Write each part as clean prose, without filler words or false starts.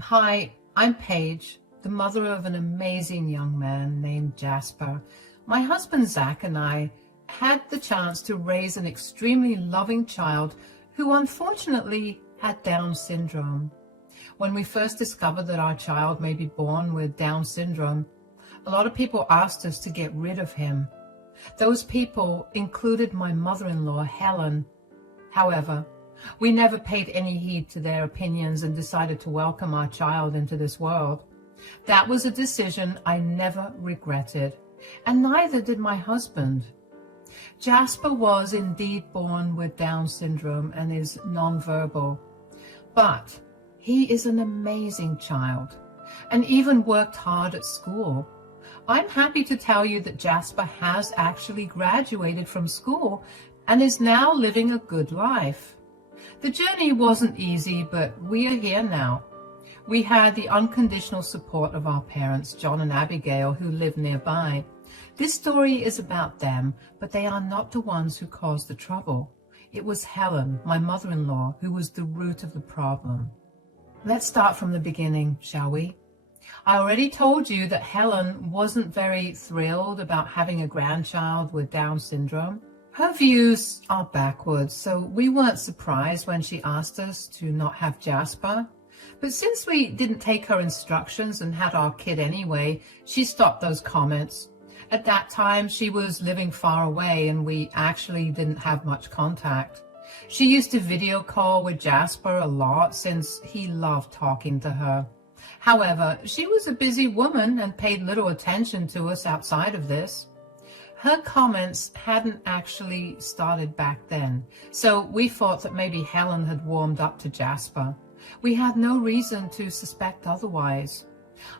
Hi, I'm Paige, the mother of an amazing young man named Jasper. My husband Zach and I had the chance to raise an extremely loving child who unfortunately had Down syndrome. When we first discovered that our child may be born with Down syndrome, a lot of people asked us to get rid of him. Those people included my mother-in-law, Helen. However, we never paid any heed to their opinions and decided to welcome our child into this world. That was a decision I never regretted, and neither did my husband. Jasper was indeed born with Down syndrome and is nonverbal, but he is an amazing child and even worked hard at school. I'm happy to tell you that Jasper has actually graduated from school and is now living a good life. The journey wasn't easy, but we are here now. We had the unconditional support of our parents, John and Abigail, who live nearby. This story is about them, but they are not the ones who caused the trouble. It was Helen, my mother-in-law, who was the root of the problem. Let's start from the beginning, shall we? I already told you that Helen wasn't very thrilled about having a grandchild with Down syndrome. Her views are backwards, so we weren't surprised when she asked us to not have Jasper. But since we didn't take her instructions and had our kid anyway, she stopped those comments. At that time, she was living far away and we actually didn't have much contact. She used to video call with Jasper a lot since he loved talking to her. However, she was a busy woman and paid little attention to us outside of this. Her comments hadn't actually started back then, so we thought that maybe Helen had warmed up to Jasper. We had no reason to suspect otherwise.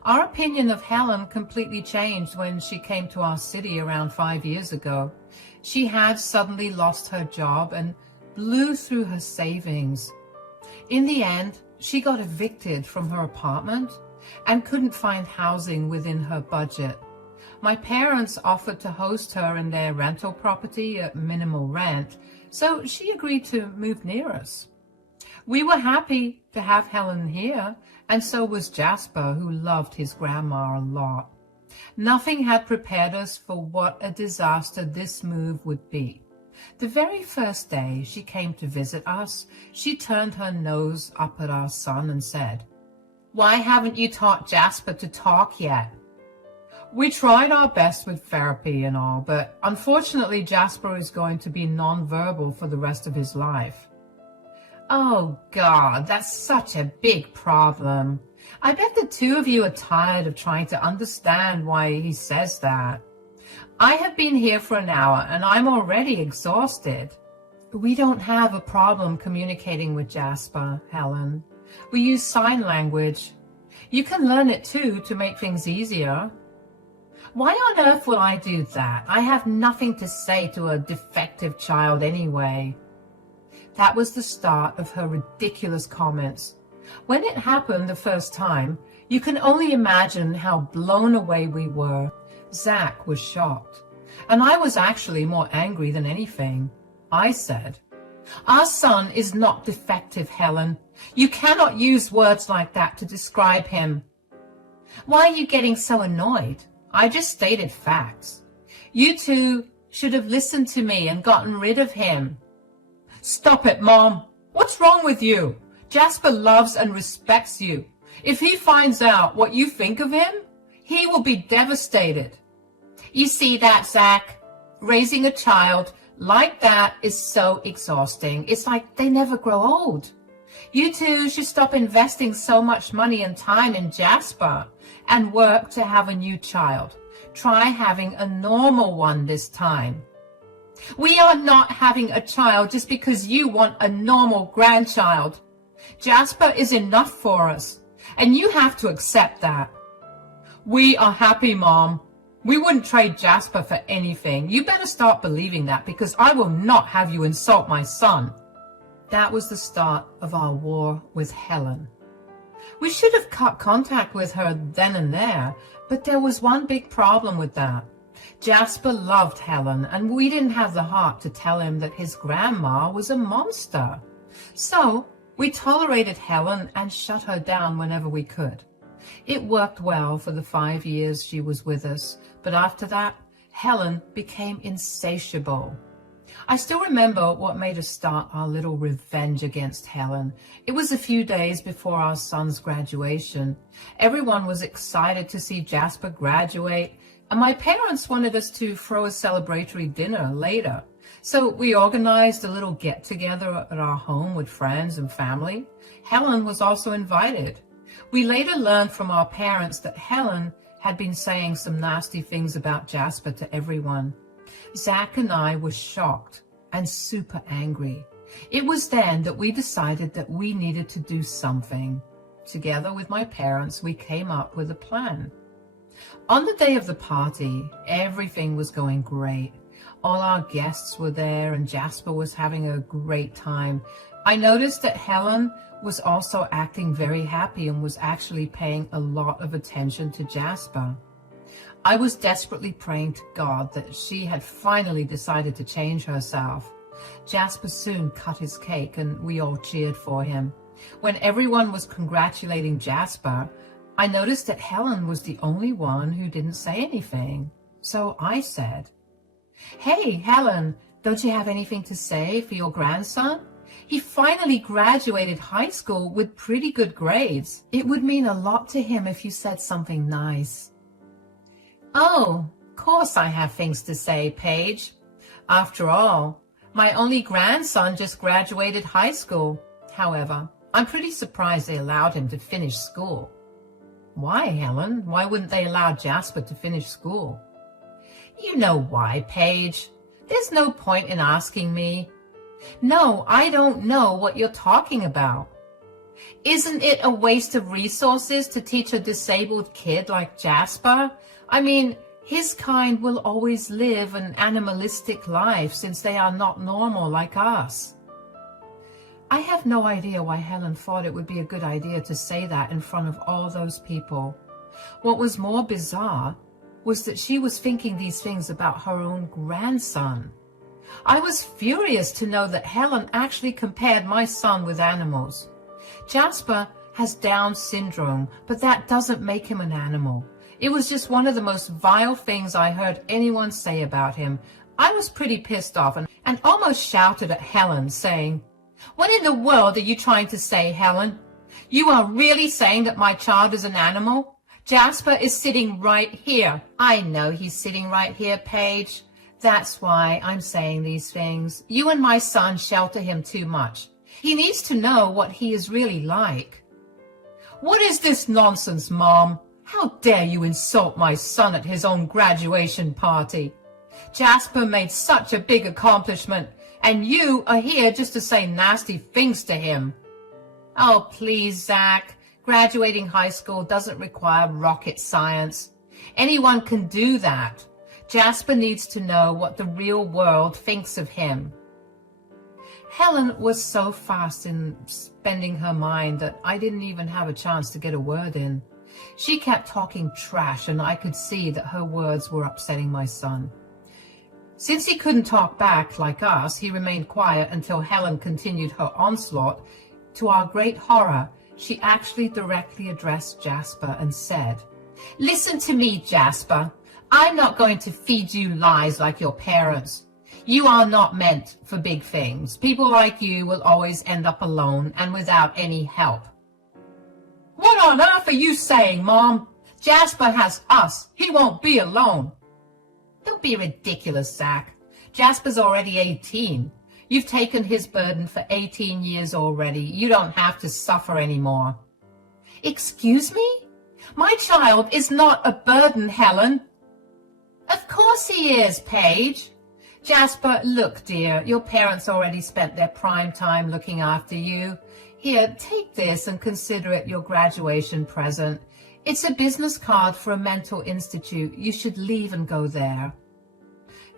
Our opinion of Helen completely changed when she came to our city around 5 years ago. She had suddenly lost her job and blew through her savings. In the end, she got evicted from her apartment and couldn't find housing within her budget. My parents offered to host her in their rental property at minimal rent, so she agreed to move near us. We were happy to have Helen here, and so was Jasper, who loved his grandma a lot. Nothing had prepared us for what a disaster this move would be. The very first day she came to visit us, she turned her nose up at our son and said, "Why haven't you taught Jasper to talk yet?" We tried our best with therapy and all, but unfortunately Jasper is going to be nonverbal for the rest of his life. Oh God, that's such a big problem. I bet the two of you are tired of trying to understand why he says that. I have been here for an hour and I'm already exhausted. We don't have a problem communicating with Jasper, Helen. We use sign language. You can learn it too to make things easier. Why on earth would I do that? I have nothing to say to a defective child anyway. That was the start of her ridiculous comments. When it happened the first time, you can only imagine how blown away we were. Zach was shocked, and I was actually more angry than anything. I said, "Our son is not defective, Helen. You cannot use words like that to describe him." "Why are you getting so annoyed? I just stated facts. You two should have listened to me and gotten rid of him." "Stop it, Mom. What's wrong with you? Jasper loves and respects you. If he finds out what you think of him, he will be devastated." You see that, Zach? Raising a child like that is so exhausting. It's like they never grow old. You two should stop investing so much money and time in Jasper and work to have a new child. Try having a normal one this time. We are not having a child just because you want a normal grandchild. Jasper is enough for us, and you have to accept that. We are happy, Mom. We wouldn't trade Jasper for anything. You better start believing that, because I will not have you insult my son. That was the start of our war with Helen. We should have cut contact with her then and there, but there was one big problem with that. Jasper loved Helen, and we didn't have the heart to tell him that his grandma was a monster. So We tolerated Helen and shut her down whenever we could. It worked well for the 5 years she was with us, but after that, Helen became insatiable. I still remember what made us start our little revenge against Helen. It was a few days before our son's graduation. Everyone was excited to see Jasper graduate, and my parents wanted us to throw a celebratory dinner later. So we organized a little get-together at our home with friends and family. Helen was also invited. We later learned from our parents that Helen had been saying some nasty things about Jasper to everyone. Zach and I were shocked and super angry. It was then that we decided that we needed to do something. Together with my parents, we came up with a plan. On the day of the party, everything was going great. All our guests were there and Jasper was having a great time. I noticed that Helen was also acting very happy and was actually paying a lot of attention to Jasper. I was desperately praying to God that she had finally decided to change herself. Jasper soon cut his cake and we all cheered for him. When everyone was congratulating Jasper, I noticed that Helen was the only one who didn't say anything. So I said, "Hey, Helen, don't you have anything to say for your grandson? He finally graduated high school with pretty good grades. It would mean a lot to him if you said something nice." "Oh, of course I have things to say, Paige. After all, my only grandson just graduated high school. However, I'm pretty surprised they allowed him to finish school." "Why, Helen? Why wouldn't they allow Jasper to finish school?" "You know why, Paige. There's no point in asking me." "No, I don't know what you're talking about." "Isn't it a waste of resources to teach a disabled kid like Jasper? I mean, his kind will always live an animalistic life since they are not normal like us." I have no idea why Helen thought it would be a good idea to say that in front of all those people. What was more bizarre was that she was thinking these things about her own grandson. I was furious to know that Helen actually compared my son with animals. Jasper has Down syndrome, but that doesn't make him an animal. It was just one of the most vile things I heard anyone say about him. I was pretty pissed off and almost shouted at Helen, saying, "What in the world are you trying to say, Helen? You are really saying that my child is an animal? Jasper is sitting right here." "I know he's sitting right here, Paige. That's why I'm saying these things. You and my son shelter him too much. He needs to know what he is really like." "What is this nonsense, Mom? How dare you insult my son at his own graduation party? Jasper made such a big accomplishment, and you are here just to say nasty things to him." "Oh, please, Zach. Graduating high school doesn't require rocket science. Anyone can do that. Jasper needs to know what the real world thinks of him." Helen was so fast in spending her mind that I didn't even have a chance to get a word in. She kept talking trash, and I could see that her words were upsetting my son. Since he couldn't talk back like us, he remained quiet until Helen continued her onslaught. To our great horror, she actually directly addressed Jasper and said, "Listen to me, Jasper. I'm not going to feed you lies like your parents. You are not meant for big things. People like you will always end up alone and without any help." "What on earth are you saying, Mom? Jasper has us. He won't be alone." "Don't be ridiculous, Zach. Jasper's already 18. You've taken his burden for 18 years already. You don't have to suffer anymore." "Excuse me? My child is not a burden, Helen." "Of course he is, Paige. Jasper, look, dear, your parents already spent their prime time looking after you. Here, take this and consider it your graduation present. It's a business card for a mental institute. You should leave and go there."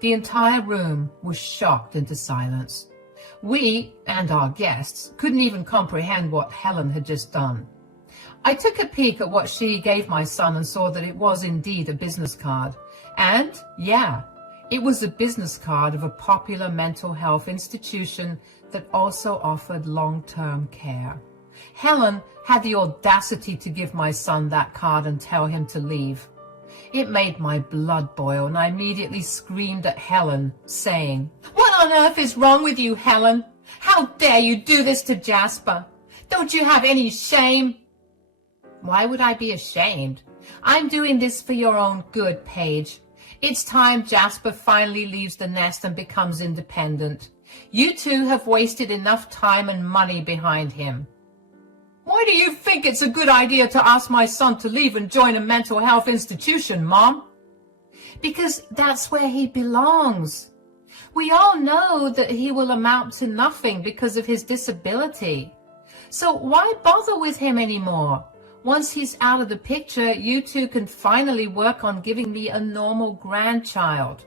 The entire room was shocked into silence. We, and our guests, couldn't even comprehend what Helen had just done. I took a peek at what she gave my son and saw that it was indeed a business card. And, yeah, It was a business card of a popular mental health institution that also offered long-term care. Helen had the audacity to give my son that card and tell him to leave. It made my blood boil, and I immediately screamed at Helen, saying, "What on earth is wrong with you, Helen? How dare you do this to Jasper? Don't you have any shame?" "Why would I be ashamed? I'm doing this for your own good, Paige. It's time Jasper finally leaves the nest and becomes independent. You two have wasted enough time and money behind him." "Why do you think it's a good idea to ask my son to leave and join a mental health institution, Mom?" "Because that's where he belongs. We all know that he will amount to nothing because of his disability. So why bother with him anymore? Once he's out of the picture, you two can finally work on giving me a normal grandchild.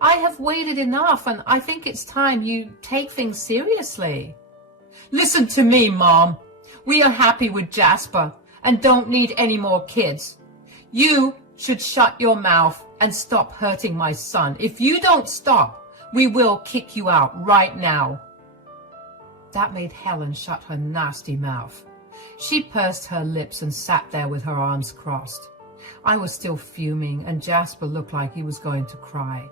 I have waited enough, and I think it's time you take things seriously." "Listen to me, Mom. We are happy with Jasper and don't need any more kids. You should shut your mouth and stop hurting my son. If you don't stop, we will kick you out right now." That made Helen shut her nasty mouth. She pursed her lips and sat there with her arms crossed. I was still fuming, and Jasper looked like he was going to cry.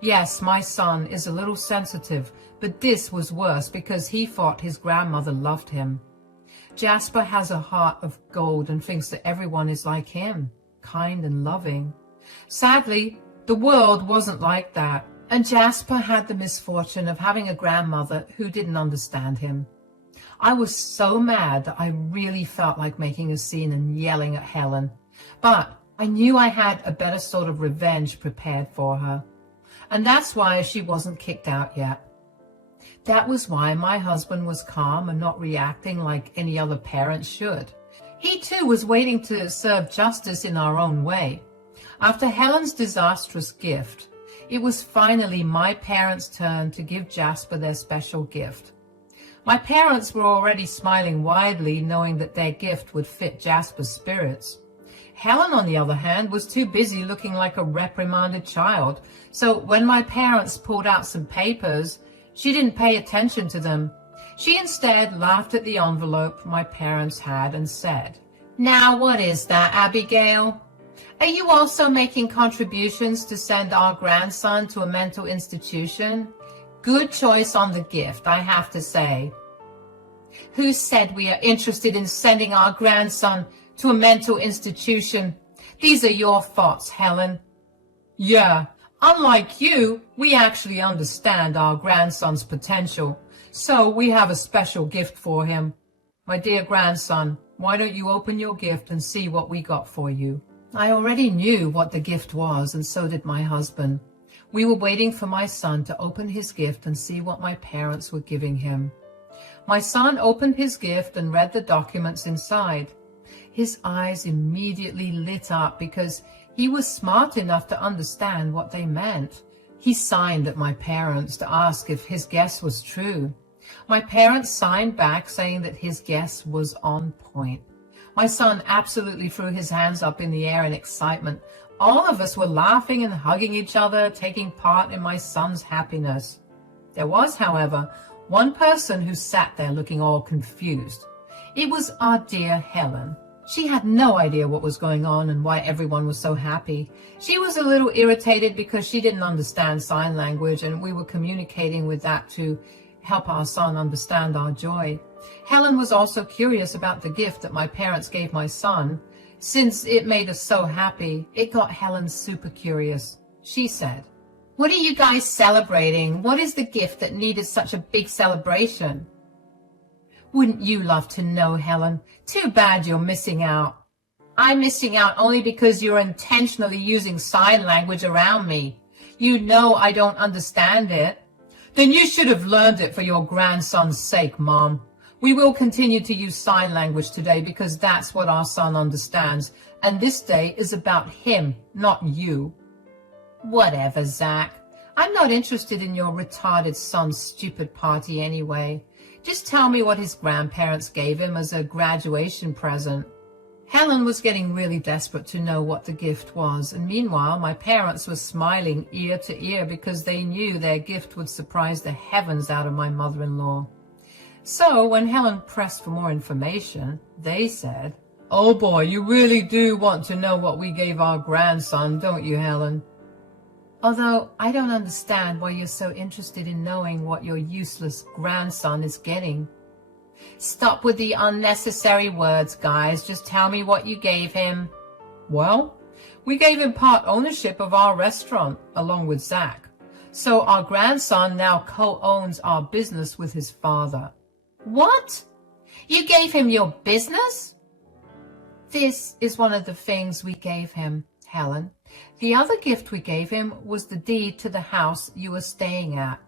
Yes, my son is a little sensitive, but this was worse because he thought his grandmother loved him. Jasper has a heart of gold and thinks that everyone is like him, kind and loving. Sadly, the world wasn't like that, and Jasper had the misfortune of having a grandmother who didn't understand him. I was so mad that I really felt like making a scene and yelling at Helen, but I knew I had a better sort of revenge prepared for her, and that's why she wasn't kicked out yet. That was why my husband was calm and not reacting like any other parent should. He too was waiting to serve justice in our own way. After Helen's disastrous gift, it was finally my parents' turn to give Jasper their special gift. My parents were already smiling widely, knowing that their gift would fit Jasper's spirits. Helen, on the other hand, was too busy looking like a reprimanded child, so when my parents pulled out some papers, she didn't pay attention to them. She instead laughed at the envelope my parents had and said, "Now what is that, Abigail? Are you also making contributions to send our grandson to a mental institution? Good choice on the gift, I have to say." "Who said we are interested in sending our grandson to a mental institution? These are your thoughts, Helen." "Yeah, unlike you, we actually understand our grandson's potential, so we have a special gift for him. My dear grandson, why don't you open your gift and see what we got for you?" I already knew what the gift was, and so did my husband. We were waiting for my son to open his gift and see what my parents were giving him. My son opened his gift and read the documents inside. His eyes immediately lit up because he was smart enough to understand what they meant. He signed at my parents to ask if his guess was true. My parents signed back saying that his guess was on point. My son absolutely threw his hands up in the air in excitement. All of us were laughing and hugging each other, taking part in my son's happiness. There was, however, one person who sat there looking all confused. It was our dear Helen. She had no idea what was going on and why everyone was so happy. She was a little irritated because she didn't understand sign language, and we were communicating with that to help our son understand our joy. Helen was also curious about the gift that my parents gave my son. Since it made us so happy, it got Helen super curious. She said, "What are you guys celebrating? What is the gift that needed such a big celebration?" "Wouldn't you love to know, Helen? Too bad you're missing out." "I'm missing out only because you're intentionally using sign language around me. You know I don't understand it." "Then you should have learned it for your grandson's sake, Mom. We will continue to use sign language today because that's what our son understands, and this day is about him, not you." "Whatever, Zach. I'm not interested in your retarded son's stupid party anyway. Just tell me what his grandparents gave him as a graduation present." Helen was getting really desperate to know what the gift was, and meanwhile my parents were smiling ear to ear because they knew their gift would surprise the heavens out of my mother-in-law. So when Helen pressed for more information, they said, "Oh boy, you really do want to know what we gave our grandson, don't you, Helen? Although I don't understand why you're so interested in knowing what your useless grandson is getting." "Stop with the unnecessary words, guys. Just tell me what you gave him." "Well, we gave him part ownership of our restaurant along with Zach. So our grandson now co-owns our business with his father." "What? You gave him your business?" "This is one of the things we gave him, Helen. The other gift we gave him was the deed to the house you were staying at.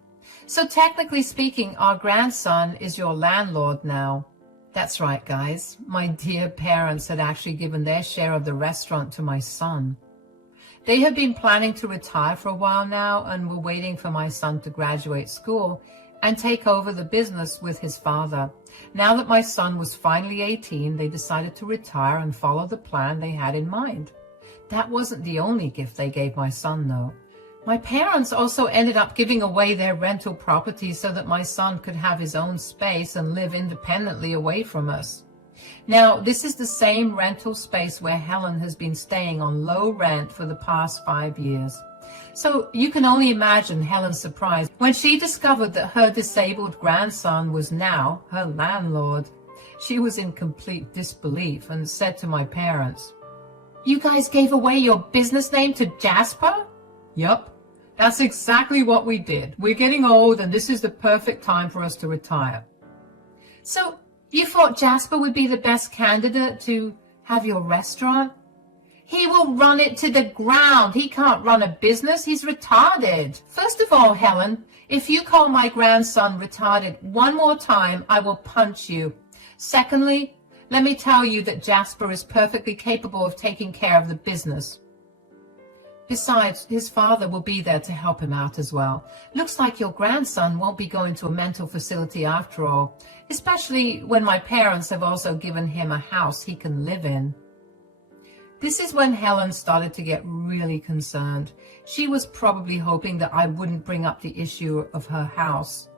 So technically speaking, our grandson is your landlord now." That's right, guys. My dear parents had actually given their share of the restaurant to my son. They had been planning to retire for a while now and were waiting for my son to graduate school and take over the business with his father. Now that my son was finally 18, they decided to retire and follow the plan they had in mind. That wasn't the only gift they gave my son, though. My parents also ended up giving away their rental property so that my son could have his own space and live independently away from us. Now, this is the same rental space where Helen has been staying on low rent for the past 5 years. So you can only imagine Helen's surprise when she discovered that her disabled grandson was now her landlord. She was in complete disbelief and said to my parents, "You guys gave away your business name to Jasper?" "Yup, that's exactly what we did. We're getting old and this is the perfect time for us to retire." "So you thought Jasper would be the best candidate to have your restaurant?" "He will run it to the ground. He can't run a business. He's retarded." "First of all, Helen, if you call my grandson retarded one more time, I will punch you. Secondly, let me tell you that Jasper is perfectly capable of taking care of the business. Besides, his father will be there to help him out as well. Looks like your grandson won't be going to a mental facility after all, especially when my parents have also given him a house he can live in." This is when Helen started to get really concerned. She was probably hoping that I wouldn't bring up the issue of her house.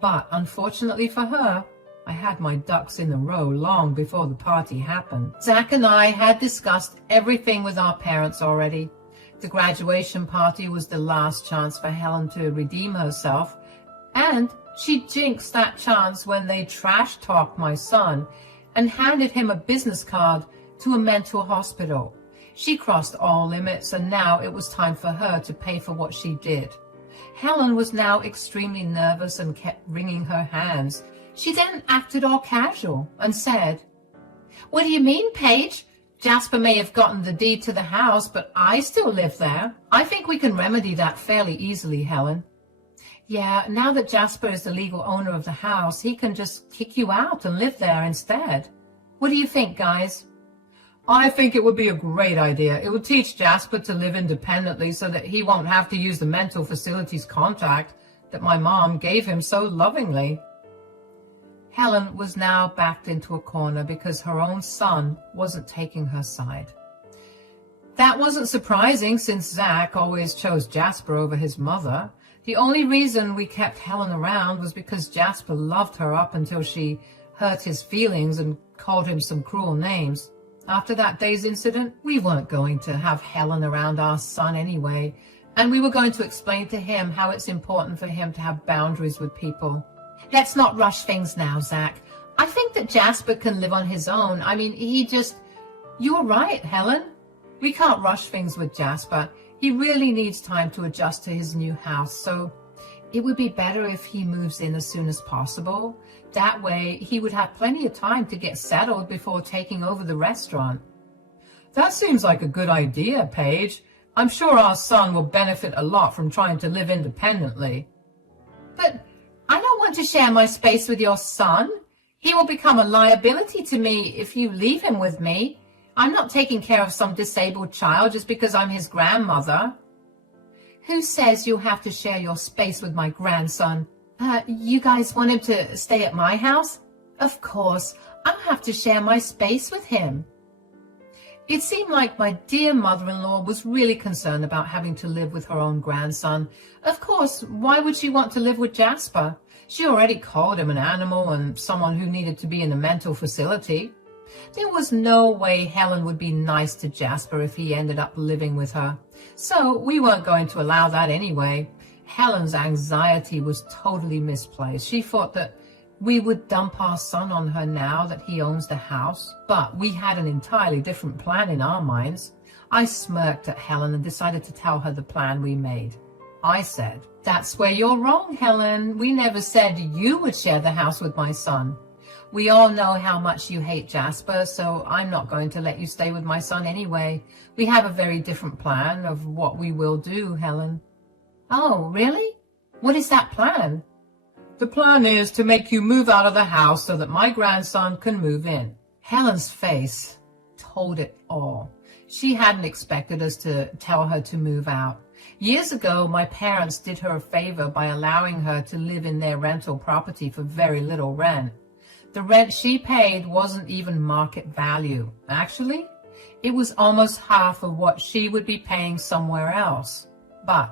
But unfortunately for her, I had my ducks in a row long before the party happened. Zach and I had discussed everything with our parents already. The graduation party was the last chance for Helen to redeem herself, and she jinxed that chance when they trash-talked my son and handed him a business card to a mental hospital. She crossed all limits, and now it was time for her to pay for what she did. Helen was now extremely nervous and kept wringing her hands. She then acted all casual and said, "What do you mean, Paige? Jasper may have gotten the deed to the house, but I still live there. I think we can remedy that fairly easily, Helen." "Yeah, now that Jasper is the legal owner of the house, he can just kick you out and live there instead. What do you think, guys?" "I think it would be a great idea. It would teach Jasper to live independently so that he won't have to use the mental facilities contract that my mom gave him so lovingly." Helen was now backed into a corner because her own son wasn't taking her side. That wasn't surprising since Zach always chose Jasper over his mother. The only reason we kept Helen around was because Jasper loved her up until she hurt his feelings and called him some cruel names. After that day's incident, we weren't going to have Helen around our son anyway, and we were going to explain to him how it's important for him to have boundaries with people. "Let's not rush things now, Zach. I think that Jasper can live on his own. I mean, You're right, Helen. We can't rush things with Jasper. He really needs time to adjust to his new house, so it would be better if he moves in as soon as possible. That way, he would have plenty of time to get settled before taking over the restaurant." "That seems like a good idea, Paige. I'm sure our son will benefit a lot from trying to live independently." "But I don't want to share my space with your son. He will become a liability to me if you leave him with me. I'm not taking care of some disabled child just because I'm his grandmother." "Who says you'll have to share your space with my grandson? You guys want him to stay at my house? Of course, I'll have to share my space with him." It seemed like my dear mother-in-law was really concerned about having to live with her own grandson. Of course, why would she want to live with Jasper? She already called him an animal and someone who needed to be in a mental facility. There was no way Helen would be nice to Jasper if he ended up living with her. So we weren't going to allow that anyway. Helen's anxiety was totally misplaced. She thought that we would dump our son on her now that he owns the house, but we had an entirely different plan in our minds. I smirked at Helen and decided to tell her the plan we made. I said, "That's where you're wrong, Helen. We never said you would share the house with my son. We all know how much you hate Jasper, so I'm not going to let you stay with my son anyway. We have a very different plan of what we will do, Helen." "Oh, really? What is that plan?" "The plan is to make you move out of the house so that my grandson can move in." Helen's face told it all. She hadn't expected us to tell her to move out. Years ago, my parents did her a favor by allowing her to live in their rental property for very little rent. The rent she paid wasn't even market value. Actually, it was almost half of what she would be paying somewhere else. But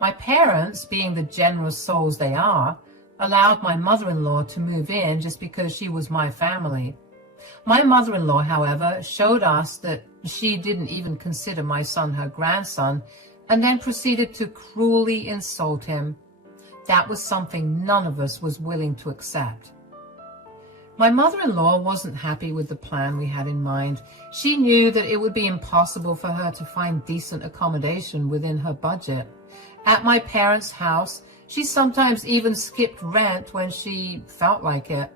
my parents, being the generous souls they are, allowed my mother-in-law to move in just because she was my family. My mother-in-law, however, showed us that she didn't even consider my son her grandson, and then proceeded to cruelly insult him. That was something none of us was willing to accept. My mother-in-law wasn't happy with the plan we had in mind. She knew that it would be impossible for her to find decent accommodation within her budget. At my parents' house, she sometimes even skipped rent when she felt like it.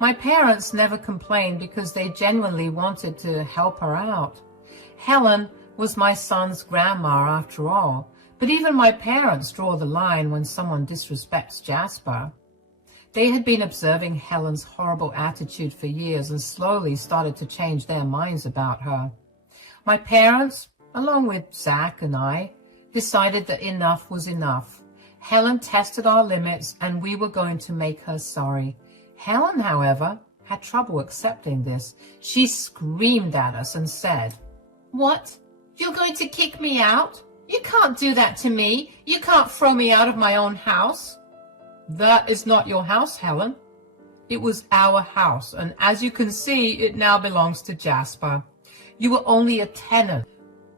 My parents never complained because they genuinely wanted to help her out. Helen was my son's grandma after all, but even my parents draw the line when someone disrespects Jasper. They had been observing Helen's horrible attitude for years and slowly started to change their minds about her. My parents, along with Zach and I, decided that enough was enough. Helen tested our limits and we were going to make her sorry. Helen, however, had trouble accepting this. She screamed at us and said, "What? You're going to kick me out? You can't do that to me. You can't throw me out of my own house." "That is not your house, Helen. It was our house, and as you can see, it now belongs to Jasper. You were only a tenant,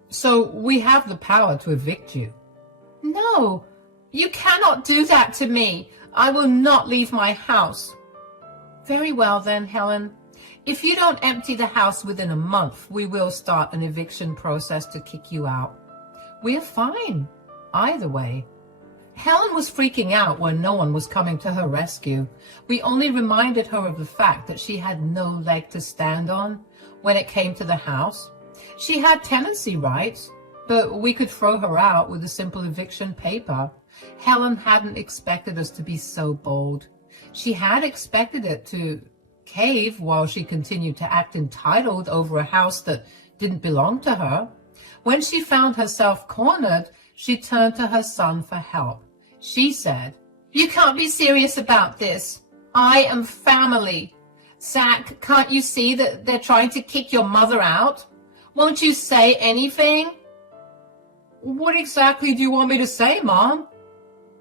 so we have the power to evict you." "No, you cannot do that to me. I will not leave my house." "Very well then, Helen. If you don't empty the house within a month, we will start an eviction process to kick you out. We're fine either way." Helen was freaking out when no one was coming to her rescue. We only reminded her of the fact that she had no leg to stand on when it came to the house. She had tenancy rights, but we could throw her out with a simple eviction paper. Helen hadn't expected us to be so bold. She had expected it to cave while she continued to act entitled over a house that didn't belong to her. When she found herself cornered, she turned to her son for help. She said, "You can't be serious about this. I am family. Zach, can't you see that they're trying to kick your mother out? Won't you say anything?" "What exactly do you want me to say, Mom?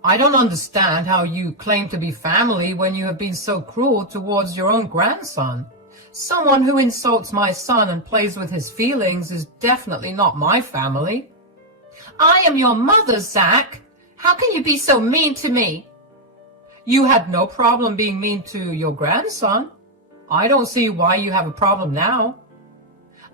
I don't understand how you claim to be family when you have been so cruel towards your own grandson. Someone who insults my son and plays with his feelings is definitely not my family." "I am your mother, Zach. How can you be so mean to me?" "You had no problem being mean to your grandson. I don't see why you have a problem now."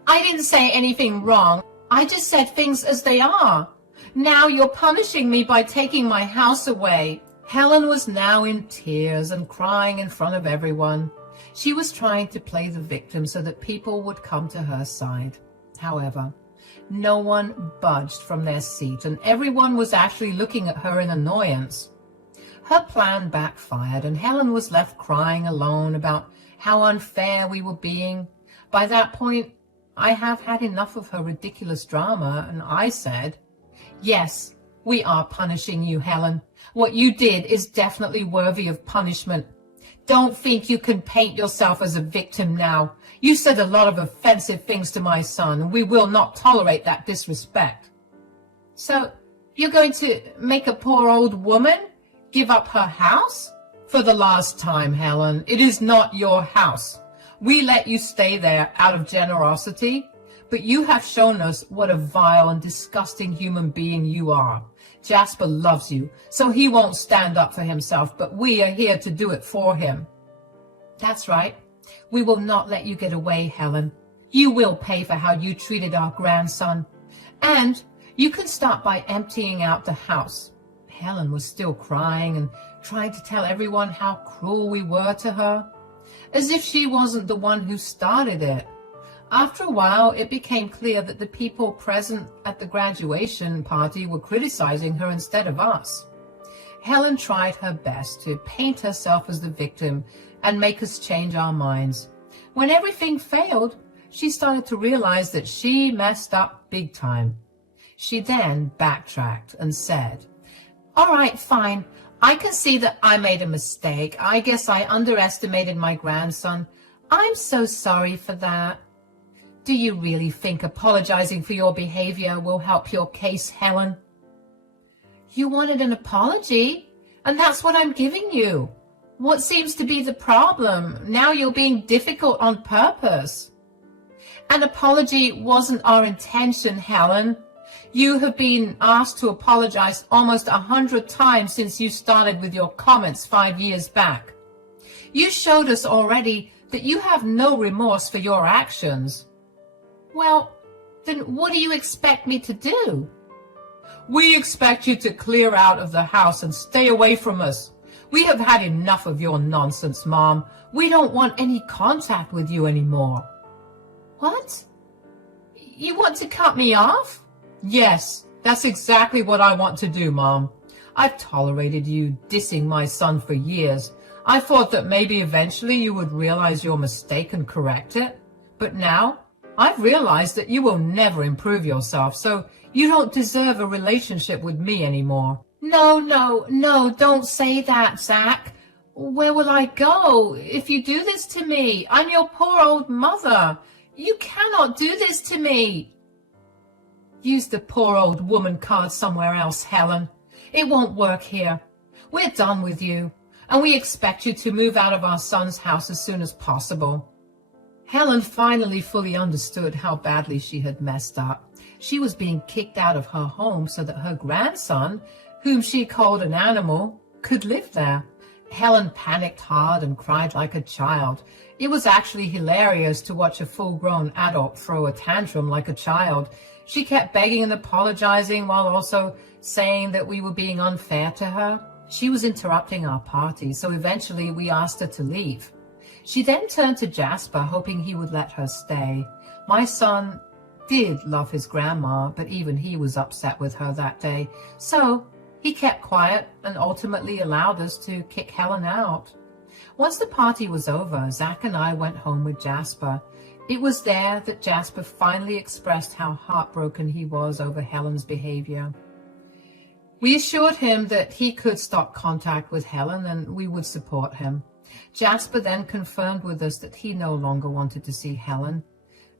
"I didn't say anything wrong. I just said things as they are. Now you're punishing me by taking my house away." Helen was now in tears and crying in front of everyone. She was trying to play the victim so that people would come to her side. However, no one budged from their seat, and everyone was actually looking at her in annoyance. Her plan backfired, and Helen was left crying alone about how unfair we were being. By that point, I have had enough of her ridiculous drama, and I said, "Yes, we are punishing you, Helen. What you did is definitely worthy of punishment. Don't think you can paint yourself as a victim now. You said a lot of offensive things to my son, and we will not tolerate that disrespect. So, you're going to make a poor old woman give up her house? For the last time, Helen, it is not your house. We let you stay there out of generosity, but you have shown us what a vile and disgusting human being you are. Jasper loves you, so he won't stand up for himself, but we are here to do it for him. That's right. We will not let you get away, Helen. You will pay for how you treated our grandson. And you can start by emptying out the house. Helen was still crying and trying to tell everyone how cruel we were to her, as if she wasn't the one who started it. After a while, it became clear that the people present at the graduation party were criticizing her instead of us. Helen tried her best to paint herself as the victim and make us change our minds. When everything failed, she started to realize that she messed up big time. She then backtracked and said, "All right, fine. I can see that I made a mistake. I guess I underestimated my grandson. I'm so sorry for that." Do you really think apologizing for your behavior will help your case, Helen? You wanted an apology, and that's what I'm giving you. What seems to be the problem? Now you're being difficult on purpose. An apology wasn't our intention, Helen. You have been asked to apologize almost 100 times since you started with your comments 5 years back. You showed us already that you have no remorse for your actions. Well, then what do you expect me to do? We expect you to clear out of the house and stay away from us. We have had enough of your nonsense, Mom. We don't want any contact with you anymore. What? You want to cut me off? Yes, that's exactly what I want to do, Mom. I've tolerated you dissing my son for years. I thought that maybe eventually you would realize your mistake and correct it. But now, I've realized that you will never improve yourself, so you don't deserve a relationship with me anymore. No, don't say that, Zach. Where will I go if you do this to me? I'm your poor old mother. You cannot do this to me. Use the poor old woman card somewhere else, Helen. It won't work here. We're done with you, and we expect you to move out of our son's house as soon as possible. Helen finally fully understood how badly she had messed up. She was being kicked out of her home so that her grandson, whom she called an animal, could live there. Helen panicked hard and cried like a child. It was actually hilarious to watch a full-grown adult throw a tantrum like a child. She kept begging and apologizing while also saying that we were being unfair to her. She was interrupting our party, so eventually we asked her to leave. She then turned to Jasper, hoping he would let her stay. My son did love his grandma, but even he was upset with her that day. So he kept quiet and ultimately allowed us to kick Helen out. Once the party was over, Zach and I went home with Jasper. It was there that Jasper finally expressed how heartbroken he was over Helen's behavior. We assured him that he could stop contact with Helen and we would support him. Jasper then confirmed with us that he no longer wanted to see Helen,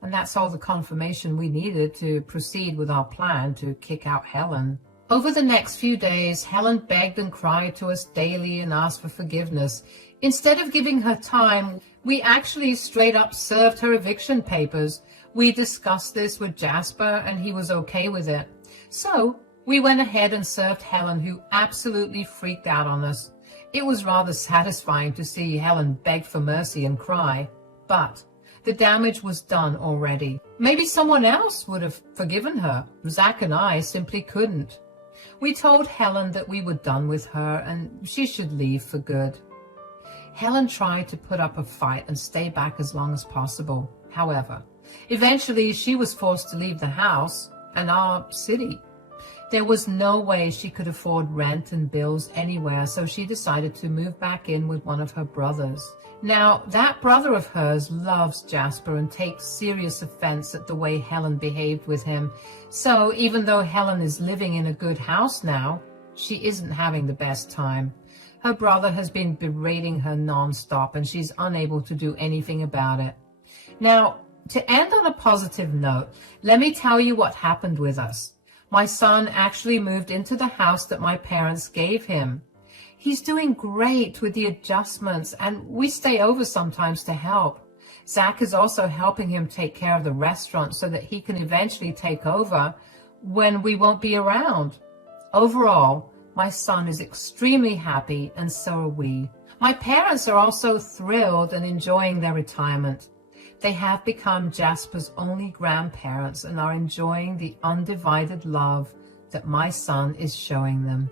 and that's all the confirmation we needed to proceed with our plan to kick out Helen. Over the next few days, Helen begged and cried to us daily and asked for forgiveness. Instead of giving her time, we actually straight up served her eviction papers. We discussed this with Jasper, and he was okay with it. So we went ahead and served Helen, who absolutely freaked out on us. It was rather satisfying to see Helen beg for mercy and cry, but the damage was done already. Maybe someone else would have forgiven her. Zach and I simply couldn't. We told Helen that we were done with her and she should leave for good. Helen tried to put up a fight and stay back as long as possible. However, eventually she was forced to leave the house and our city. There was no way she could afford rent and bills anywhere, so she decided to move back in with one of her brothers. Now, that brother of hers loves Jasper and takes serious offense at the way Helen behaved with him. So even though Helen is living in a good house now, she isn't having the best time. Her brother has been berating her nonstop, and she's unable to do anything about it. Now, to end on a positive note, let me tell you what happened with us. My son actually moved into the house that my parents gave him. He's doing great with the adjustments, and we stay over sometimes to help. Zach is also helping him take care of the restaurant so that he can eventually take over when we won't be around. Overall, my son is extremely happy, and so are we. My parents are also thrilled and enjoying their retirement. They have become Jasper's only grandparents and are enjoying the undivided love that my son is showing them.